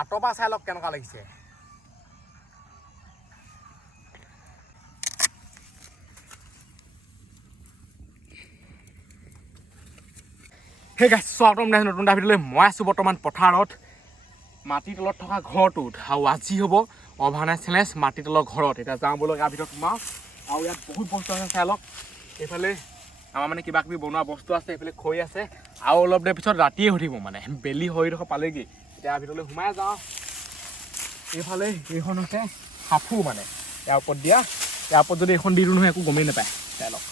আঁতৰ পৰা চাই লওক কেনেকুৱা লাগিছে সেই গাইছ স্বাগতম জনাইছোঁ নতুন এটা ভিডিঅ'লৈ মই আছোঁ বৰ্তমান পথাৰত মাটিৰ তলত থকা ঘৰটোত আৰু আজি হ'ব অভাৰনাইট চেলেঞ্জ মাটিৰ তলৰ ঘৰত এতিয়া যাওঁ ব'লক ইয়াৰ ভিতৰত সোমাওঁ আৰু ইয়াত বহুত বস্তু আছে চাই লওক এইফালে আমাৰ মানে কিবা কিবি বনোৱা বস্তু আছে এইফালে খৰি আছে আৰু অলপ দেৰি পিছত ৰাতিয়ে উঠিব মানে বেলি হৈ ডোখৰ পালেগৈ এতিয়া ভিতৰলৈ সোমাই যাওঁ এইফালে এইখন হৈছে সাঁফু মানে ইয়াৰ ওপৰত দিয়া ইয়াৰ ওপৰত যদি এইখন দি দিওঁ নহয় একো গমেই নাপায় চাই লওক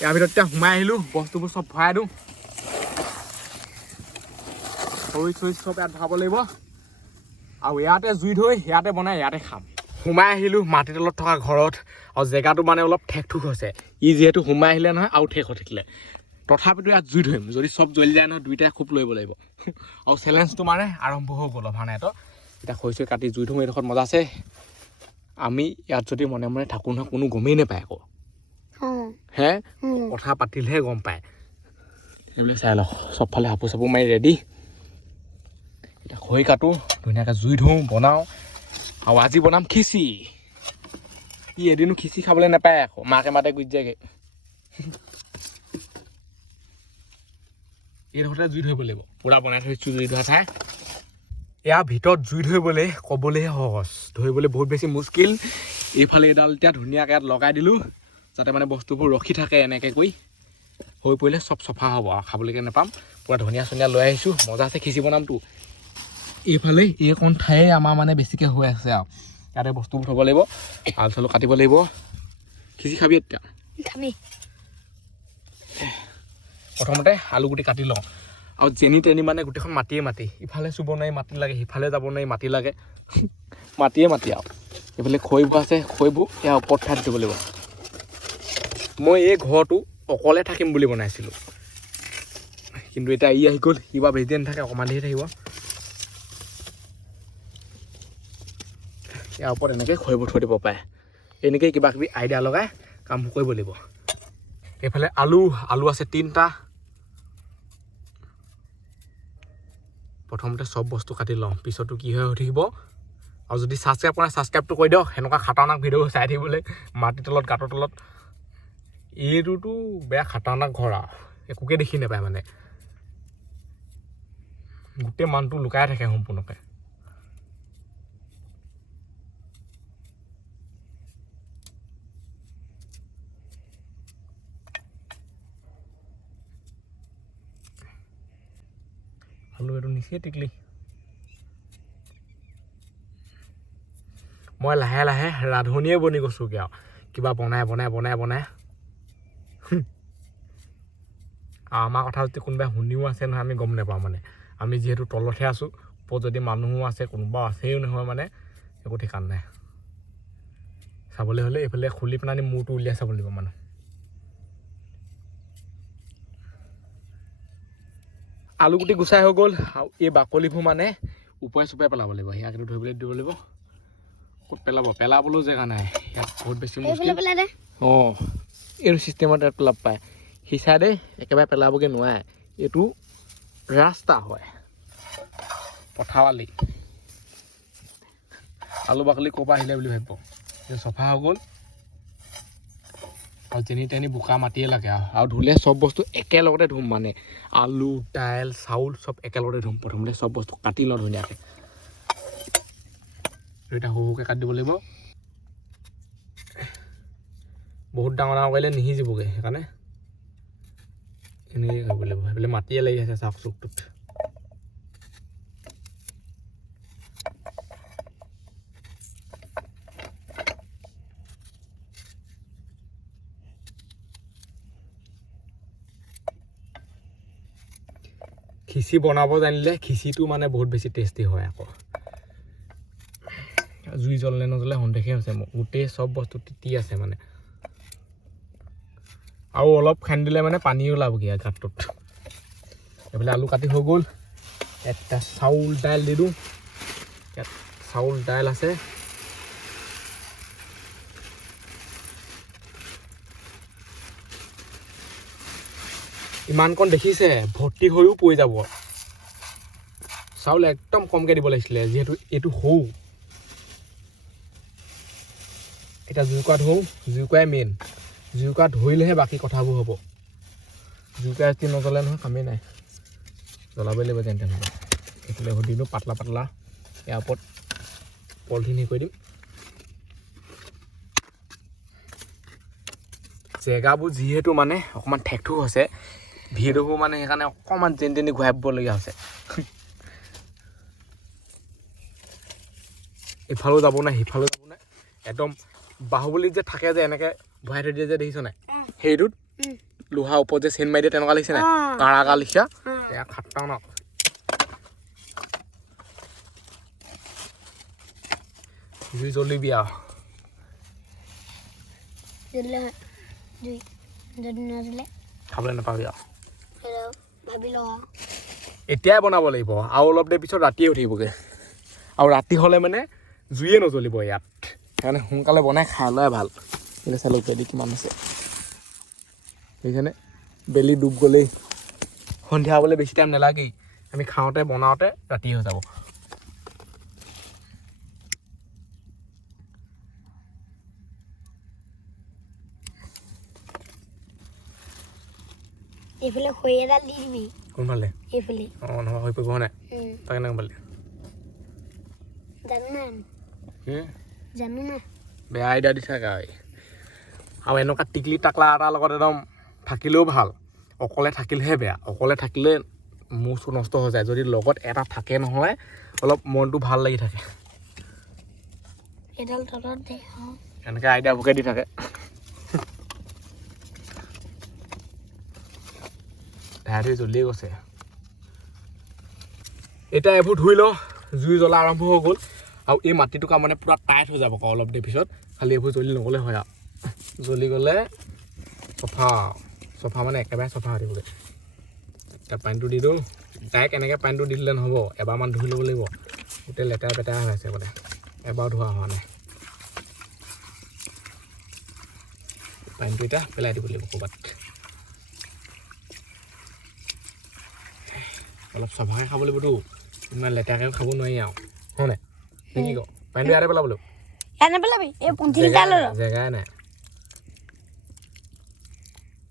ইয়াৰ ভিতৰত এতিয়া সোমাই আহিলোঁ বস্তুবোৰ চব ভৰাই দিওঁ খৰি চৰি চব ইয়াত ভৰাব লাগিব আৰু ইয়াতে জুই ধৰি ইয়াতে বনাই ইয়াতে খাম সোমাই আহিলোঁ মাটিৰ তলত থকা ঘৰত আৰু জেগাটো মানে অলপ ঠেক ঠুক হৈছে ই যিহেতু সোমাই আহিলে নহয় আৰু ঠেক হৈ থাকিলে তথাপিতো ইয়াত জুই ধৰিম যদি চব জ্বলি যায় নহয় দুইটাই খুব লৈ লাগিব আৰু চেলেঞ্জটো মানে আৰম্ভ হৈ গ'ল অভাৰনাইটত এতিয়া খৰি চৰি কাটি জুই ধৰোঁ এইডোখৰত মজা আছে আমি ইয়াত যদি মনে মনে থাকোঁ নহয় কোনো গমেই নাপায় আকৌ হে কথা পাতিলেহে গম পায় সেইবিলাক চাই লওক চবফালে হাপু চাপু মাৰি ৰেডি এতিয়া খৰি কাটোঁ ধুনীয়াকৈ জুই ধৰোঁ বনাওঁ আৰু আজি বনাম খিচি ই এদিনো খিচি খাবলৈ নাপায় আকৌ মাকে মাতে গুচি যায়গৈ এইডোখৰতে জুই ধৰিব লাগিব পূৰা বনাই থৈছোঁ জুই ধৰা ঠাই ইয়াৰ ভিতৰত জুই ধৰিবলৈ ক'বলৈহে সহজ ধৰিবলৈ বহুত বেছি মুস্কিল এইফালে এডাল এতিয়া ধুনীয়াকৈ ইয়াত লগাই দিলোঁ যাতে মানে বস্তুবোৰ ৰখি থাকে এনেকৈ কৰি হৈ পৰিলে চব চফা হ'ব আৰু খাবলৈকে নাপাম পূৰা ধনিয়া চনিয়া লৈ আহিছোঁ মজা আছে খিচি বনামতো এইফালে এইকণ ঠায়ে আমাৰ মানে বেছিকৈ হৈ আছে আৰু ইয়াতে বস্তুবোৰ থ'ব লাগিব আলু চালু কাটিব লাগিব খিচি খাবি এতিয়া খাবি প্ৰথমতে আলু গুটি কাটি লওঁ আৰু যেনি তেনি মানে গোটেইখন মাটিয়ে মাটি ইফালে চুব নোৱাৰি মাটি লাগে সিফালে যাব নোৱাৰি মাটি লাগে মাটিয়ে মাটি আৰু এইফালে খৰিবোৰ আছে খৰিবোৰ ইয়াৰ ওপৰত ঠাইত দিব লাগিব মই এই ঘৰটো অকলে থাকিম বুলি বনাইছিলোঁ কিন্তু এতিয়া ই আহি গ'ল কিবা বেছি দেৰি নাথাকে অকণমান দেৰি থাকিব ইয়াৰ ওপৰত এনেকৈ খৰিবোৰ থৈ দিব পাৰে এনেকৈ কিবা কিবি আইডিয়া লগাই কামবোৰ কৰিব লাগিব এইফালে আলু আছে 3টা প্ৰথমতে চব বস্তু কাটি লওঁ পিছতো কি হৈ থাকিব আৰু যদি ছাবস্ক্ৰাইব কৰা ছাবস্ক্ৰাইবটো কৰি দিয়ক সেনেকুৱা খাতাৰনাক ভিডিঅ' চাই থাকিবলৈ মাটিৰ তলত গাঁতৰ তলত এইটোতো বেয়া খাতাৰনাক ঘৰ আৰু একোকে দেখি নাপায় মানে গোটেই মানুহটো লুকাই থাকে সম্পূৰ্ণকৈ আলু এইটো নিচেই টিকলি মই লাহে লাহে ৰান্ধনীয়ে বনি গৈছোঁগৈ আৰু কিবা বনাই বনাই বনাই বনাই আৰু আমাৰ কথা যদি কোনোবাই শুনিও আছে নহয় আমি গম নাপাওঁ মানে আমি যিহেতু তলতহে আছোঁ ওপৰত যদি মানুহো আছে কোনোবা আছেও নহয় মানে একো ঠিকান নাই চাবলৈ হ'লে এইফালে খুলি পেলাই মূৰটো উলিয়াই চাব লাগিব মানুহ আলু গুটি গুচাই হৈ গ'ল আৰু এই বাকলিবোৰ মানে ওপৰে চুপৰে পেলাব লাগিব ইয়াকে ধৰিবলৈ দিব লাগিব ক'ত পেলাবলৈও জেগা নাই ইয়াত বহুত বেছি মুস্কিল অঁ এইটো চিষ্টেমত ইয়াত পেলাব পায় সি চাইডে একেবাৰে পেলাবগৈ নোৱাৰে এইটো ৰাস্তা হয় পথাৰৱালি আলু বাকলি ক'ৰ পৰা আহিলে বুলি ভাবিব এইটো চফা হৈ গ'ল আৰু যেনি তেনি বোকা মাটিয়ে লাগে আৰু ধুলে চব বস্তু একেলগতে ধুম মানে আলু দাইল চাউল চব একেলগতে ধুম প্ৰথমতে চব বস্তু কাটি লওঁ ধুনীয়াকৈ এতিয়া সৰু সৰুকৈ কাটি দিব লাগিব বহুত ডাঙৰ ডাঙৰ কৰিলে নিসিজিবগৈ সেইকাৰণে এনেকৈ কৰিব লাগিব সেইফালে মাটিয়ে লাগি আছে চাওক চুকটোত খিচি বনাব জানিলে খিচিটো মানে বহুত বেছি টেষ্টি হয় আকৌ জুই জ্বলে নজ্বলে সন্দেহে হৈছে মোৰ গোটেই চব বস্তু তিতি আছে মানে আৰু অলপ খান্দি দিলে মানে পানীও ওলাবগৈ গাঁতটোত এইফালে আলু কাটি হৈ গ'ল এটা চাউল দাইল দি দিওঁ ইয়াত চাউল দাইল আছে ইমানকণ দেখিছে ভৰ্তি হৈও পৰি যাব চাউল একদম কমকৈ দিব লাগিছিলে যিহেতু এইটো সৰু এটা জুইকুৰা ধৰোঁ জুইকুৰাই মেইন জুইকুৰা ধৰিলেহে বাকী কথাবোৰ হ'ব জুইকুৰা যদি নজ্বলে নহয় কামেই নাই জ্বলাবই লাগিব যেন তেনে এইফালে দিলোঁ পাতলা পাতলা ইয়াৰ ওপৰত পলিথিন হেৰি কৰি দিম জেগাবোৰ যিহেতু মানে অকণমান ঠেকঠুক হৈছে ভিডিঅ'বোৰ মানে সেইকাৰণে অকণমান যেনি তেনি ঘূৰাই পাবলগীয়া হৈছে ইফালেও যাব নাই সিফালেও যাব নাই একদম বাহুবলীত যে থাকে যে এনেকৈ ভৰাই থৈ দিয়ে যে দেখিছ নাই সেইটোত লোহা ওপৰত যে চেন মাৰি দিয়ে তেনেকুৱা লাগিছে নাই কাৰাগা লিখা এয়া খাটাও ন জুই জ্বলিবি আৰু খাবলৈ নাপাবি আৰু এতিয়াই বনাব লাগিব আৰু অলপ দেৰি পিছত ৰাতিয়ে উঠিবগৈ আৰু ৰাতি হ'লে মানে জুইয়ে নজ্বলিব ইয়াত সেইকাৰণে সোনকালে বনাই খাই লোৱাই ভাল এতিয়া চালোঁ বেলি কিমান আছে দেখিছেনে বেলি ডুব গ'লেই সন্ধিয়া হ'বলৈ বেছি টাইম নালাগেই আমি খাওঁতে বনাওঁতে ৰাতি হৈ যাব এইফালে খৰি এডাল দি দিবি কোনফালে এইফালে অঁ নহয় হৈ পৰিব নাই তই কেনেকৈ পালি জানো না বেয়া আইডিয়া দি থাকা আৰু এনেকুৱা টিকলি টাকলা এটাৰ লগত একদম থাকিলেও ভাল অকলে থাকিলেহে বেয়া অকলে থাকিলে মূৰ চুৰ নষ্ট হৈ যায় যদি লগত এটা থাকে নহয় অলপ মনটো ভাল লাগি থাকে এডাল তলত দে এনেকৈ আইডিয়াবোৰকে দি থাকে ধাৰি জ্বলিয়ে গৈছে এতিয়া এইবোৰ ধুই লওঁ জুই জ্বলা আৰম্ভ হৈ গ'ল আৰু এই মাটিটো মানে পূৰা টাইট হৈ যাব আকৌ অলপ দেৰি পিছত খালি এইবোৰ জ্বলি নগ'লে হয় আৰু জ্বলি গ'লে চফা মানে একেবাৰে চফা হৈ থাকিবগৈ এতিয়া পানীটো দি দিওঁ ডাইৰেক্ট এনেকৈ পানীটো দি দিলে নহ'ব এবাৰমান ধুই ল'ব লাগিব গোটেই লেতেৰা পেতেৰা হৈ আছে মানে এবাৰ ধোৱা হোৱা নাই পানীটো এতিয়া পেলাই দিব লাগিব ক'ৰবাত অলপ চফাকৈ খাব লাগিবতো ইমান লেতেৰাকৈ খাব নোৱাৰি আৰু হয় নাই কি কওঁ পানীটো ইয়াতে পেলাব লাগিব ইয়াত নেপেলাবি এই জেগাই নাই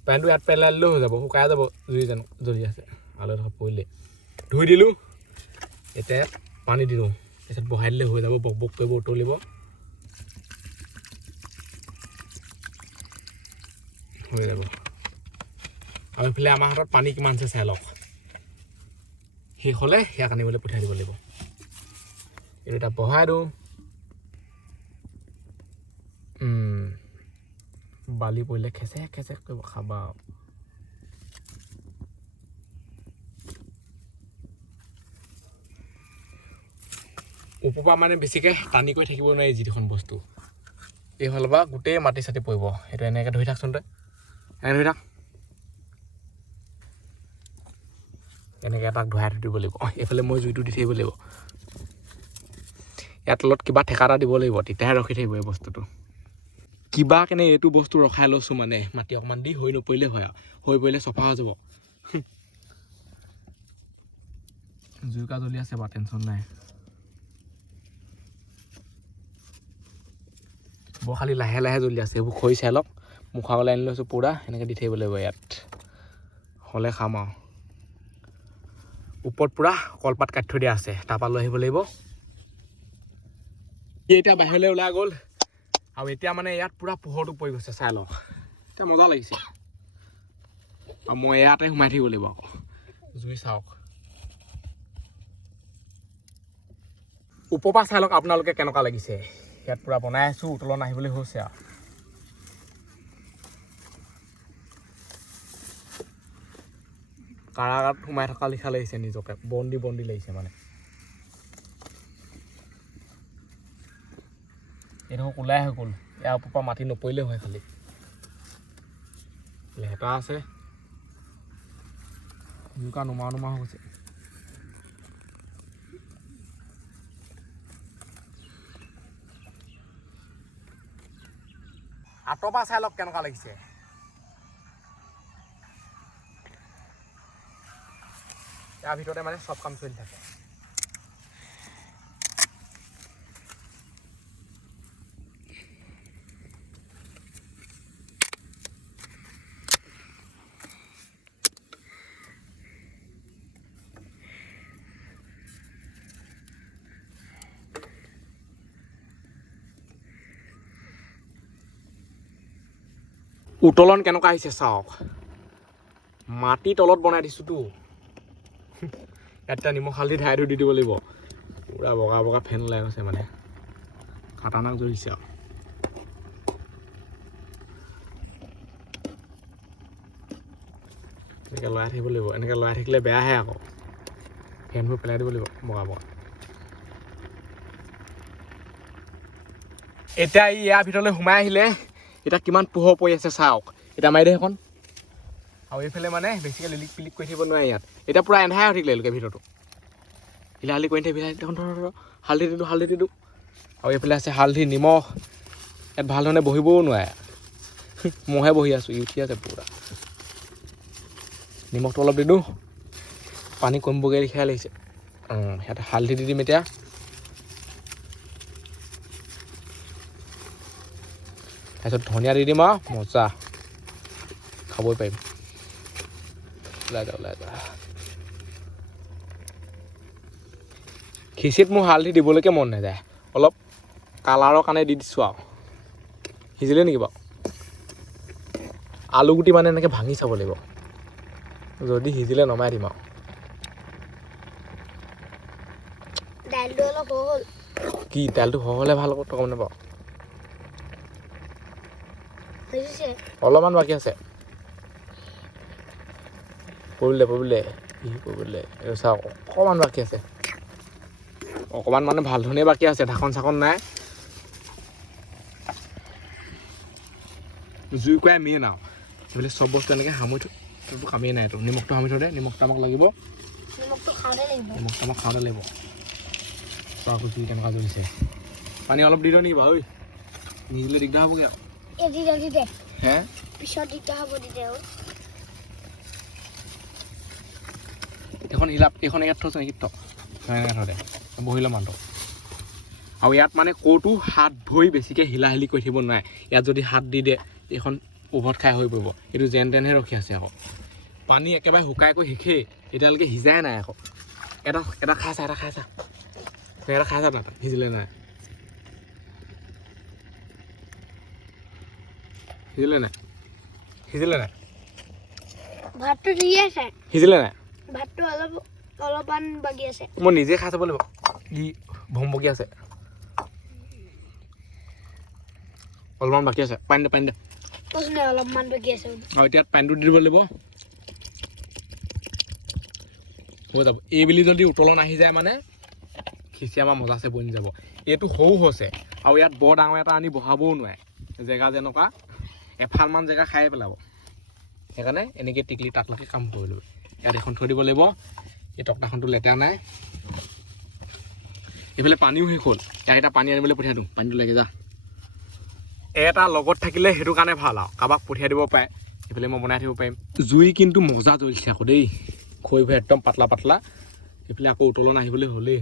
পানীটো ইয়াত পেলাই দিলেও হৈ যাব শুকাই যাব জুই জানো জ্বলি আছে আলু ধৰক পৰিলে ধুই দিলোঁ এতিয়া পানী দিলোঁ তাৰপিছত বহাই দিলে হৈ যাব বক বক কৰিব উতলিব হৈ যাব আৰু এইফালে আমাৰ হাতত পানী কিমান আছে চাই লওক শেষ হ'লে সেয়াক আনিবলৈ পঠিয়াই দিব লাগিব এইটো এটা বহাই দিওঁ বালি পৰিলে খেচেক খেচেক কৰিব খাবা ওপৰৰ পৰা মানে বেছিকৈ টানি কৰি থাকিব নোৱাৰি যিখন বস্তু এইফালৰ পৰা গোটেই মাটি চাটি পৰিব সেইটো এনেকৈ ধৰি থাকচোন তই এনেকৈ ধৰি থাক এনেকৈ এটাক ধুৱাই থৈ দিব লাগিব এইফালে মই জুইটো দি থাকিব লাগিব ইয়াৰ তলত কিবা ঠেকা এটা দিব লাগিব তেতিয়াহে ৰখি থাকিব এই বস্তুটো কিবা কেনে এইটো বস্তু ৰখাই লৈছোঁ মানে মাটি অকণমান দি হৈ নপৰিলে হয় আৰু হৈ পৰিলে চফা হৈ যাব জুইকা জ্বলি আছে বাৰু টেনশ্যন নাই বৰ খালি লাহে লাহে জ্বলি আছে এইবোৰ খৰি চাই লওক মুখাবলৈ আনি লৈছোঁ পূৰা এনেকৈ দি থাকিব লাগিব ইয়াত হ'লে খাম আৰু ওপৰত পূৰা কলপাত কাটি থৈ দিয়া আছে তাৰপৰা লৈ আহিব লাগিব এতিয়া বাহিৰলৈ ওলাই গ'ল আৰু এতিয়া মানে ইয়াত পূৰা পোহৰটো পৰি গৈছে চাই লওক এতিয়া মজা লাগিছে আৰু মই ইয়াতে সোমাই থাকিব লাগিব আকৌ জুই চাওক ওপৰৰ পৰা চাই লওক আপোনালোকে কেনেকুৱা লাগিছে ইয়াত পূৰা বনাই আছোঁ উতলন আহিবলৈ হৈছে আৰু কাৰাগাৰত সোমাই থকা লিখা লাগিছে নিজকে বন্দি বন্দি লাগিছে মানে এইডোখৰ ওলাই হৈ গ'ল ইয়াৰ ওপৰৰ পৰা মাটি নপৰিলেই হয় খালি লেহেতা আছে জুইকা নুমা নুমা হৈ গৈছে আঁতৰ পৰা চাই লওক কেনেকুৱা লাগিছে ইয়াৰ ভিতৰতে মানে চব কাম চলি থাকে উতলন কেনেকুৱা আহিছে চাওক মাটি তলত বনাই দিছোঁতো এটা নিমখ হালধি ঢাই দি দিব লাগিব পুৰা বগা বগা ফেন ওলাই গৈছে মানে খাটাৰনাক জ্বলিছে আৰু এনেকৈ লৰাই থাকিব লাগিব এনেকৈ লৰাই থাকিলে বেয়াহে আকৌ ফেনবোৰ পেলাই দিব লাগিব বগা বগা এতিয়া ইয়াৰ ভিতৰলৈ সোমাই আহিলে এতিয়া কিমান পোহৰ পৰি আছে চাওক এতিয়া মাৰি দে সেইখন আৰু এইফালে মানে বেছিকৈ লিলিক পিলিক কৰি থাকিব নোৱাৰে ইয়াত এতিয়া পূৰা এন্ধাই হৈ থাকিলে এলোকে ভিতৰতো হিলাহালি কৰি থাকিব দেখোন হালধি দিলোঁ আৰু এইফালে আছে হালধি নিমখ ইয়াত ভাল ধৰণে বহিবও নোৱাৰে মইহে বহি আছোঁ ই উঠি আছে পূৰা নিমখটো অলপ দি দিওঁ পানী কমিবগৈ লিখিয়া লাগিছে ইয়াতে হালধি দি দিম এতিয়া তাৰপিছত ধনিয়া দি দিম আৰু মজা খাবই পাৰিম ওলাই যা খিচিৰিত মোৰ হালধি দিবলৈকে মন নাযায় অলপ কালাৰৰ কাৰণে দি দিছোঁ আৰু সিজিলে নেকি বাৰু আলুগুটি মানে এনেকৈ ভাঙি চাব লাগিব যদি সিজিলে নমাই দিম আৰু দাইলটো অলপ হ'ল কি দাইলটো হ'লে ভাল হ'ব তই গম নাপাওঁ অলপমান বাকী আছে পৰিলে এইটো চাওক অকণমান বাকী আছে অকণমান মানে ভাল ধৰণে বাকী আছে ঢাকন চাকন নাই জুই কুৰাই মেইন আৰু এইফালে চব বস্তু এনেকৈ সামৰি থৈ কামেই নাই এইটো নিমখটো সামৰি থৈ দে নিমখটো আমাক লাগিব নিমখটো আমাক খাওঁতে লাগিব চাওক কি কেনেকুৱা জ্বলিছে পানী অলপ দি দিওঁ নেকি বাৰু নিদিলে দিগদাৰ হ'বগৈ আৰু হে পিছত দিগদাৰ হ'ব তেতিয়া এখন হিলাপ এইখন ইয়াত থৈছে নেকি থৈ দে বহি ল'ম মানুহটো আৰু ইয়াত মানে ক'তো হাত ভৰি বেছিকৈ হিলাহিলি কৰি থাকিব নোৱাৰে ইয়াত যদি হাত দি দিয়ে এইখন উভত খাই হৈ পৰিব এইটো যেন তেনেহে ৰখি আছে আকৌ পানী একেবাৰে শুকাই কৈ শেষেই এতিয়ালৈকে সিজাই নাই আকৌ এটা খাইছা তাত সিজিলে নাই ভাতটো দি আছে সিজিলে নাই ভাতটো অলপমান বাকী আছে মই নিজে খাই চাব লাগিব ই ভমভকি আছে অলপমান বাকী আছে পানী দে অলপমান বাকী আছে আৰু এতিয়া পানীটো দি দিব লাগিব হৈ যাব এইবেলি যদি উতলন আহি যায় মানে খিচিৰি আমাৰ মজাছে বনি যাব এইটো সৰু হৈছে আৰু ইয়াত বৰ ডাঙৰ এটা আনি বহাবও নোৱাৰে জেগা যেনেকুৱা এফালমান জেগা খাই পেলাব সেইকাৰণে এনেকৈ টিকলি টাকলিকে কাম কৰিলোঁ ইয়াত এখন থৈ দিব লাগিব এই টকটাখনটো লেতেৰা নাই এইফালে পানীও শেষ হ'ল ইয়াক এটা পানী আনিবলৈ পঠিয়াই দিওঁ পানীটো লাগে যা এটা লগত থাকিলে সেইটো কাৰণে ভাল আৰু কাৰোবাক পঠিয়াই দিব পাৰে এইফালে মই বনাই থাকিব পাৰিম জুই কিন্তু মজা জ্বলিছে আকৌ দেই খৰিবোৰ একদম পাতলা এইফালে আকৌ উতলন আহিবলৈ হ'লেই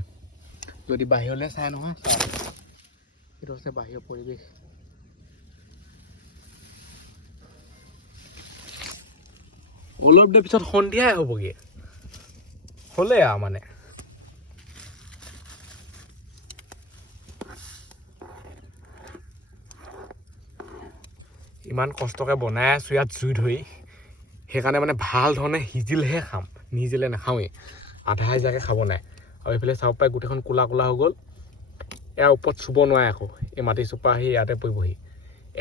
যদি বাহিৰলৈ চাই নহয় এইটো হৈছে বাহিৰৰ পৰিৱেশ অলপ দেৰি পিছত সন্ধিয়াই হ'বগৈ হ'লে আৰু মানে ইমান কষ্টকৈ বনাই আছোঁ ইয়াত জুই ধৰি সেইকাৰণে মানে ভাল ধৰণে সিজিলেহে খাম নিজিলে নাখাওঁৱেই আধা সিজাকৈ খাব নাই আৰু এইফালে চাব পাই গোটেইখন ক'লা হৈ গ'ল ইয়াৰ ওপৰত চুব নোৱাৰে আকৌ এই মাটি চোপা আহি ইয়াতে পৰিবহি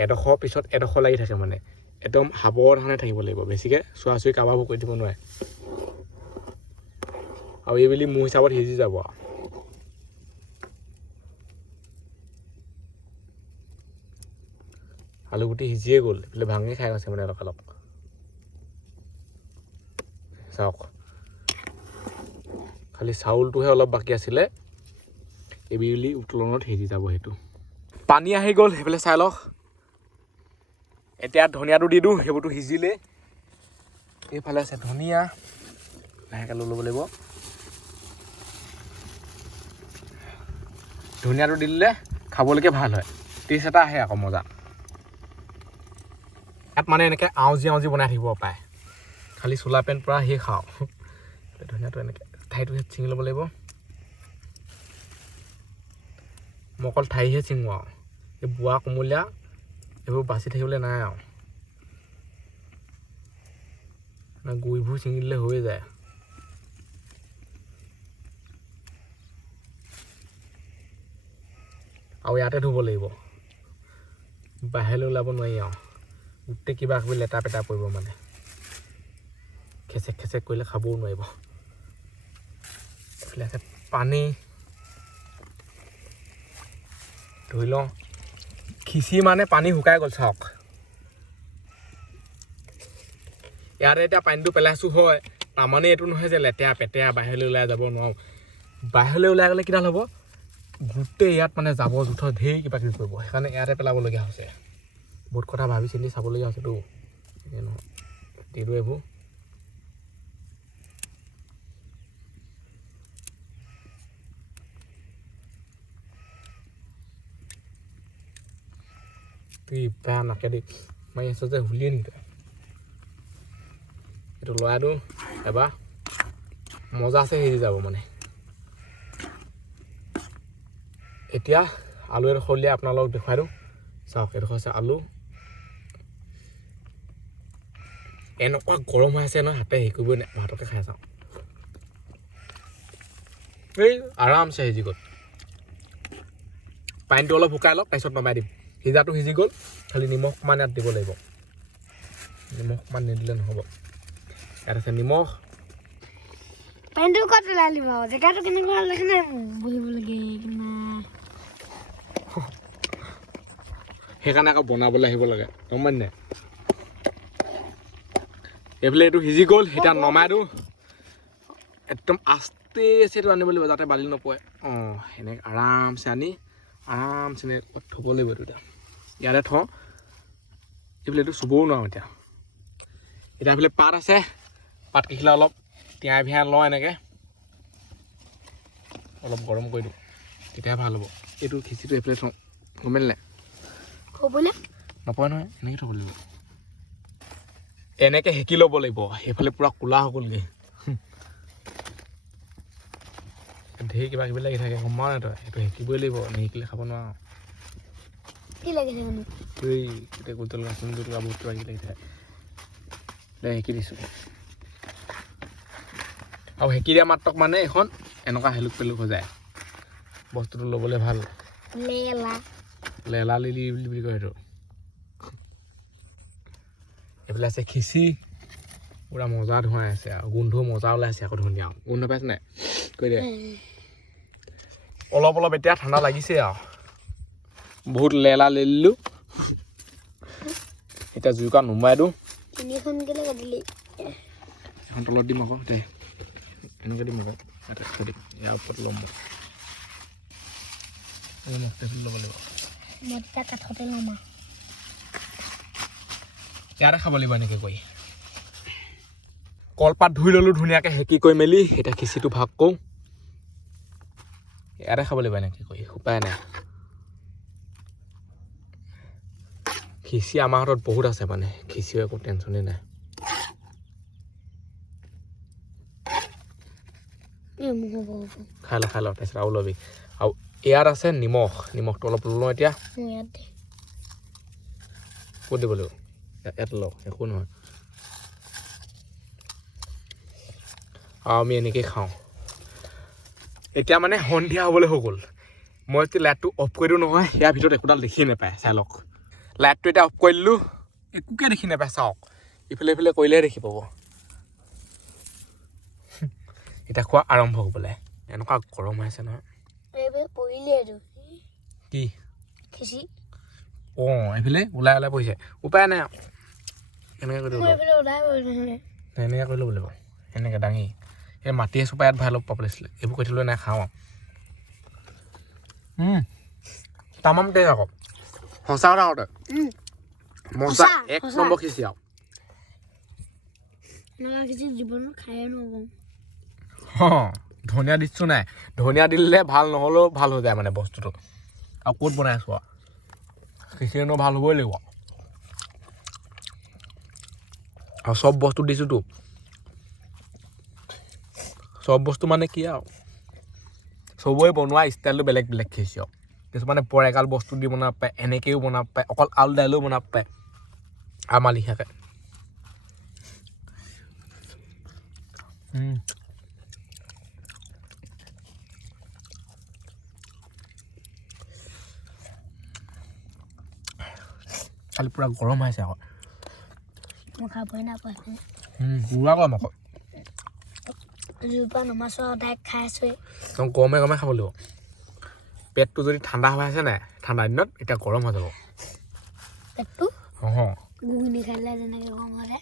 এডোখৰ পিছত এডোখৰ লাগি থাকে মানে একদম সাৱধানে থাকিব লাগিব বেছিকৈ চুৱা কাৰোবাৰ কৰি দিব নোৱাৰে আৰু এইবেলি মোৰ হিচাপত সিজি যাব আৰু আলুগুটি সিজিয়ে গ'ল এইফালে ভাঙি খাই গৈছে মানে অলপ চাওক খালি চাউলটোহে অলপ বাকী আছিলে এইবেলি উতলনত সিজি যাব সেইটো পানী আহি গ'ল সেইফালে চাই লওক এতিয়া ধনিয়াটো দি দিওঁ সেইবোৰতো সিজিলে এইফালে আছে ধনিয়া লাহেকৈ লৈ ল'ব লাগিব ধনিয়াটো দি দিলে খাবলৈকে ভাল হয় টেষ্ট এটা আহে আকৌ মজা ইয়াত মানে এনেকৈ আউজি বনাই থাকিব পাৰে খালি চোলা পেণ্ট পৰা সেই খাওঁ ধনিয়াটো এনেকৈ ঠাইটোহে ছিঙি ল'ব লাগিব মই অকল ঠাইহে ছিঙো আৰু এই বোৱা কোমলীয়া এইবোৰ বাচি থাকিবলৈ নাই আৰু না গুইবোৰ ছিঙি দিলে হৈ যায় আৰু ইয়াতে ধুব লাগিব বাহিৰলৈ ওলাব নোৱাৰি আৰু গোটেই কিবা কিবি লেটা পেটা পৰিব মানে খেচেক খেচেক কৰিলে খাবও নোৱাৰিব এইফালে আছে পানী ধুই লওঁ খিচি মানে পানী শুকাই গ'ল চাওক ইয়াতে এতিয়া পানীটো পেলাইছোঁ হয় তাৰমানে এইটো নহয় যে লেতেৰা পেতেৰা বাহিৰলৈ ওলাই যাব নোৱাৰোঁ বাহিৰলৈ ওলাই গ'লে কিডাল হ'ব গোটেই ইয়াত মানে জাবৰ জোঁথৰ ঢেৰ কিবা কিবি কৰিব সেইকাৰণে ইয়াতে পেলাবলগীয়া হৈছে বহুত কথা ভাবি চিন্তি চাবলগীয়া হৈছেতো এনে নহয় দিলোঁ এইবোৰ তুই বেয়া নাকেদি মাৰি আছ যে হুলিয়ে নেকি এইটো লৰাই দিওঁ এবাৰ মজা আছে সিজি যাব মানে এতিয়া আলু এডোখৰ উলিয়াই আপোনালোকক দেখুৱাই দিওঁ চাওক এডোখৰ আছে আলু এনেকুৱা গৰম হৈ আছে নহয় হাতে হেৰি কৰিবই নাই ভাতকে খাই চাওঁ এই আৰামছে সিজি গ'ল পানীটো অলপ শুকাই লওক তাৰপিছত নমাই দিম সিজাটো সিজি গ'ল খালি নিমখ অকণমান ইয়াত দিব লাগিব নিমখ অকণমান নিদিলে নহ'ব ইয়াত আছে নিমখ পানীটো ক'ত পেলাই দিব জেগাটো কেনেকুৱা দেখে নাই বহিবলগীয়া সেইকাৰণে আকৌ বনাবলৈ আহিব লাগে গম পাই নাই এইফালে এইটো সিজি গ'ল এতিয়া নমাই দিওঁ একদম আস্তে আস্তেটো আনিব লাগিব যাতে বালি নপৰে অঁ সেনেকৈ আৰামছে আনি আৰামছে থ'ব লাগিব এইটো এতিয়া ইয়াতে থওঁ এইফালে এইটো চুবও নোৱাৰোঁ এতিয়া এইফালে পাত আছে পাতকেইখিলা অলপ তিয়াই ভিয়াই লওঁ এনেকৈ অলপ গৰম কৰি দিওঁ তেতিয়াহে ভাল হ'ব এইটো খিচিটো এইফালে থওঁ গম পালি নাই হ'বনে নপৰে নহয় এনেকৈ থ'ব লাগিব এনেকৈ সেকি ল'ব লাগিব সেইফালে পূৰা ক'লা হৈ গ'লগৈ ঢেৰ কিবা কিবি লাগি থাকে গম পাৱ নাই তই এইটো সেকিবই লাগিব নিশিকিলে খাব নোৱাৰো কি লাগিছে মানে এই গোটেই গোটল গাচোন দুটকা বহুত কিবা কিবি লাগি থাকে দে সেকি দিছোঁ আৰু সেকি দিয়া মাত্ৰক মানে এখন এনেকুৱা হেলুক পেলুক হৈ যায় বস্তুটো ল'বলৈ ভাল লেলা লিলি বুলি কয় সেইটো এইফালে আছে খিচি পুৰা মজা ধোঁৱাই আছে আৰু গোন্ধ মজা ওলাইছে আকৌ ধুনীয়া গোন্ধ পাইছে নাই কৈ দে অলপ অলপ এতিয়া ঠাণ্ডা লাগিছে আৰু বহুত লেলা লেলিলোঁ এতিয়া জুইকা নুমাই দিওঁ তিনিখন কেলে কাটিলি এখন তলত দিম আকৌ দেই এনেকৈ দিম আকৌ এটা থৈ দিম ইয়াৰ ওপৰত ল'ম ল'ব লাগিব মই তেতিয়া কাঠতে ল'ম ইয়াতে খাব লাগিব এনেকৈ কৰি কলপাত ধুই ল'লোঁ ধুনীয়াকৈ সেকি কৰি মেলি এতিয়া খিচিটো ভাগ কৰোঁ ইয়াতে খাব লাগিব এনেকৈ কৰি উপায় নাই খিচি আমাৰ হাতত বহুত আছে মানে খিচিও একো টেনশ্যনেই নাই খাই ল তাৰপিছত আৰু ল'বি আৰু ইয়াত আছে নিমখটো অলপ লওঁ এতিয়া ক'ত দিব লাগিব ইয়াত লওঁ একো নহয় আৰু আমি এনেকৈয়ে খাওঁ এতিয়া মানে সন্ধিয়া হ'বলৈ হৈ গ'ল মই যদি লাইটটো অফ কৰি দিওঁ নহয় ইয়াৰ ভিতৰত একোডাল দেখিয়ে নাপায় চাই লওক লাইটটো এতিয়া অফ কৰি দিলোঁ একোকে দেখি নাপায় চাওক ইফালে ইফালে কৰিলেহে দেখি পাব এতিয়া খোৱা আৰম্ভ হ'বলৈ এনেকুৱা গৰম হৈ আছে নহয় কি অঁ এইফালে ওলাই ওলাই পৰিছে উপায় নাই এনেকৈ কৰি দিব এনেকৈ কৰি ল'ব লাগিব এনেকৈ দাঙি এই মাটি এচোপা ইয়াত ভাল পাব লাগিছিলে এইবোৰ কৰি থ'লে নাই খাওঁ তামাম টেষ্ট আকৌ সঁচা কথা কওঁতে মজা এক নম্বৰ খিচি আৰু জীৱনত খায়ে নহ'ব অঁ ধনিয়া দিছোঁ নাই ধনিয়া দিলে ভাল নহ'লেও ভাল হৈ যায় মানে বস্তুটো আৰু ক'ত বনাই আছোঁ আৰু খিচিৰিনো ভাল হ'বই লাগিব আৰু চব বস্তু দিছোঁতো চব বস্তু মানে কি আৰু চবৰে বনোৱা ষ্টাইলটো বেলেগ বেলেগ খিচি আৰু কিছুমানে পৰেকাল বস্তু দি বনাব পাৰে এনেকৈও বনাব পাৰে অকল আলু দাইলেও বনাব পাৰে আমাৰ লিখাকৈ কালি পুৰা গৰম হৈছে আকৌ মই খাবই নাপায় পুৰা গৰম আকৌ জুইপা নমাছৰ সদায় খাই আছোঁ একদম গৰমে গৰমে খাব লাগিব পেটটো যদি ঠাণ্ডা হৈ আছে নাই ঠাণ্ডা দিনত এতিয়া গৰম হৈ যাব পেটটো অঁ ঘুগুনি খালে যেনেকৈ গৰম হ'লে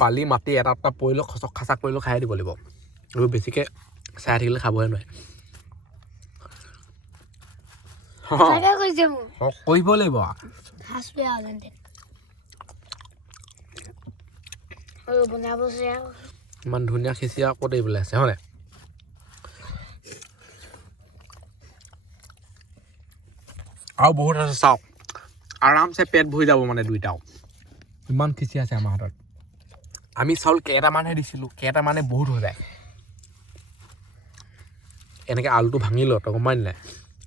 বালি মাটি এটা এটা পৰিলেও খচক খাচাক পৰিলেও খাই দিব লাগিব আৰু বেছিকৈ চাই থাকিলে খাবহে নোৱাৰে সঁচাকৈ কৈছে মোক কৰিব লাগিব সাঁচোৱে আৰু যেন আৰু বনাবছে আৰু ইমান ধুনীয়া খিচিৰি আৰু ক'ত এইবিলাক আছে হয়নে আৰু বহুত আছে চাওক আৰামছে পেট ভৰি যাব মানে দুইটাও ইমান খিচিৰি আছে আমাৰ হাতত আমি চাউল কেইটামানহে দিছিলোঁ কেইটামানে বহুত হৈ যায় এনেকৈ আলুটো ভাঙি ল তই গম পাই নাই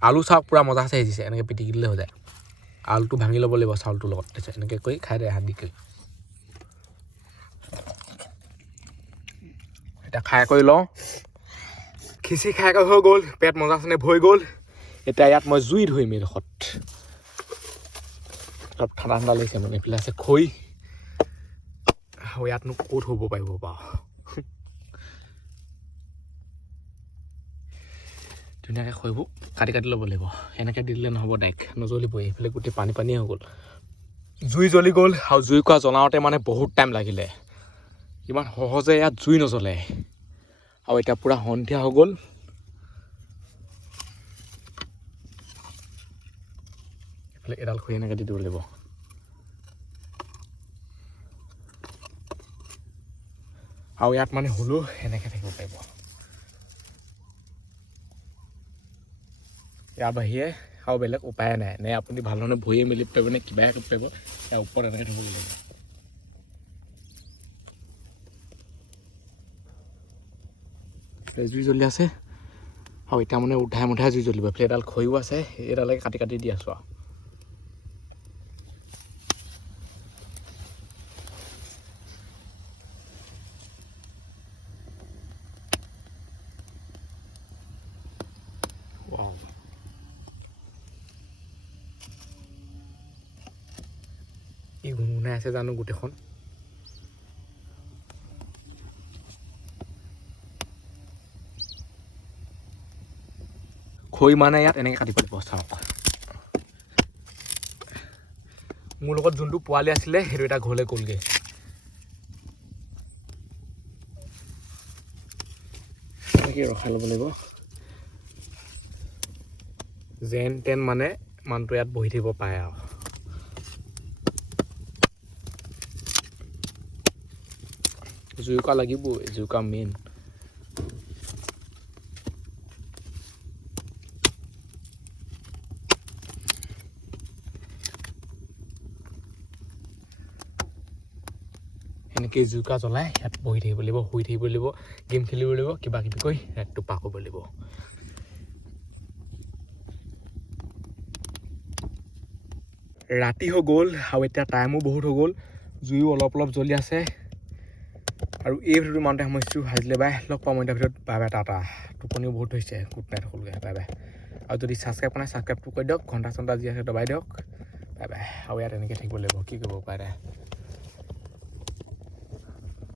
আলু চাওক পূৰা মজা আছে সিজিছে এনেকৈ পিটিকি দিলে হৈ যায় আলুটো ভাঙি ল'ব লাগিব চাউলটোৰ লগত তাৰপিছত এনেকৈ কৰি খাই দে হাত দি কৰি এতিয়া খাই কৰি লওঁ খিচিৰি খাই কৰি হৈ গ'ল পেট মজা চেনে ভৰি গ'ল এতিয়া ইয়াত মই জুই ধৰিম এইডোখৰত অলপ ঠাণ্ডা ঠাণ্ডা লাগিছে মানে এইফালে আছে খৈ আৰু ইয়াতনো ক'ত হ'ব পাৰিব বাৰু ধুনীয়াকৈ খৈবোৰ কাটি কাটি ল'ব লাগিব এনেকৈ দি দিলে নহ'ব ডাইৰেক্ট নজ্বলিব এইফালে গোটেই পানী পানীয়ে হৈ গ'ল জুই জ্বলি গ'ল আৰু জুই কৰা জ্বলাওঁতে মানে বহুত টাইম লাগিলে ইমান সহজে ইয়াত জুই নজ্বলে আৰু এতিয়া পূৰা সন্ধিয়া হৈ গ'ল এইফালে এডাল খৰি এনেকৈ দি দিব লাগিব আৰু ইয়াত মানে হ'লেও এনেকৈ থাকিব পাৰিব ইয়াৰ বাহিৰে আৰু বেলেগ উপায় নাই নে আপুনি ভাল ধৰণে ভৰিয়ে মেলি পাৰিব নে কিবাহে কৰিব পাৰিব ইয়াৰ ওপৰত এনেকৈ থ'ব লাগিব জুই জ্বলি আছে আৰু এতিয়া মানে উঠাই মুঠাই জুই জ্বলিব এইফালে এডাল খৰিও আছে এইডালকে কাটি কাটি দি আছোঁ আৰু কি গুণগুণাই আছে জানো গোটেইখন খৰি মানে ইয়াত এনেকৈ কাটিব লাগিব চাওক মোৰ লগত যোনটো পোৱালি আছিলে সেইটো এটা ঘৰলৈ গ'লগৈ এনেকৈ ৰখাই ল'ব লাগিব যেন তেন মানে মানুহটো ইয়াত বহি থাকিব পাৰে আৰু জুইকা লাগিবই জুইকা মেইন এনেকৈ জুইকা জ্বলাই ইয়াত বহি থাকিব লাগিব শুই থাকিব লাগিব গেম খেলিব লাগিব কিবা কিবি কৰি ৰাতিটো পাৰ কৰিব লাগিব ৰাতি হৈ গ'ল আৰু এতিয়া টাইমো বহুত হৈ গ'ল জুইও অলপ অলপ জ্বলি আছে আৰু এই ভিডিঅ'টো মানতে সামৰিছোঁ আজিলৈ বাই লগ পাম এতিয়া ভিডিঅ'ত বাই বাই টাটা টোপনিও বহুত হৈছে গুড নাইট হ'লগৈ বাই বাই আৰু যদি ছাবস্ক্ৰাইব কৰা নাই ছাবস্ক্ৰাইবটো কৰি দিয়ক ঘণ্টা চণ্টা যি আছে দবাই দিয়ক বাই বাই আৰু ইয়াত এনেকৈ থাকিব লাগিব কি কৰিব পাৰে